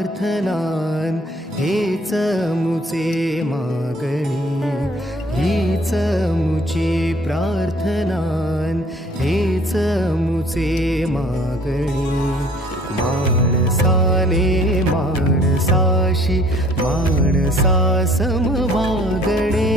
प्रार्थनान हेच मुचे मागणी, हीच मुची प्रार्थनान हेच मुचे मागणी. माणसाने माणसाशी माणसा समवागणे,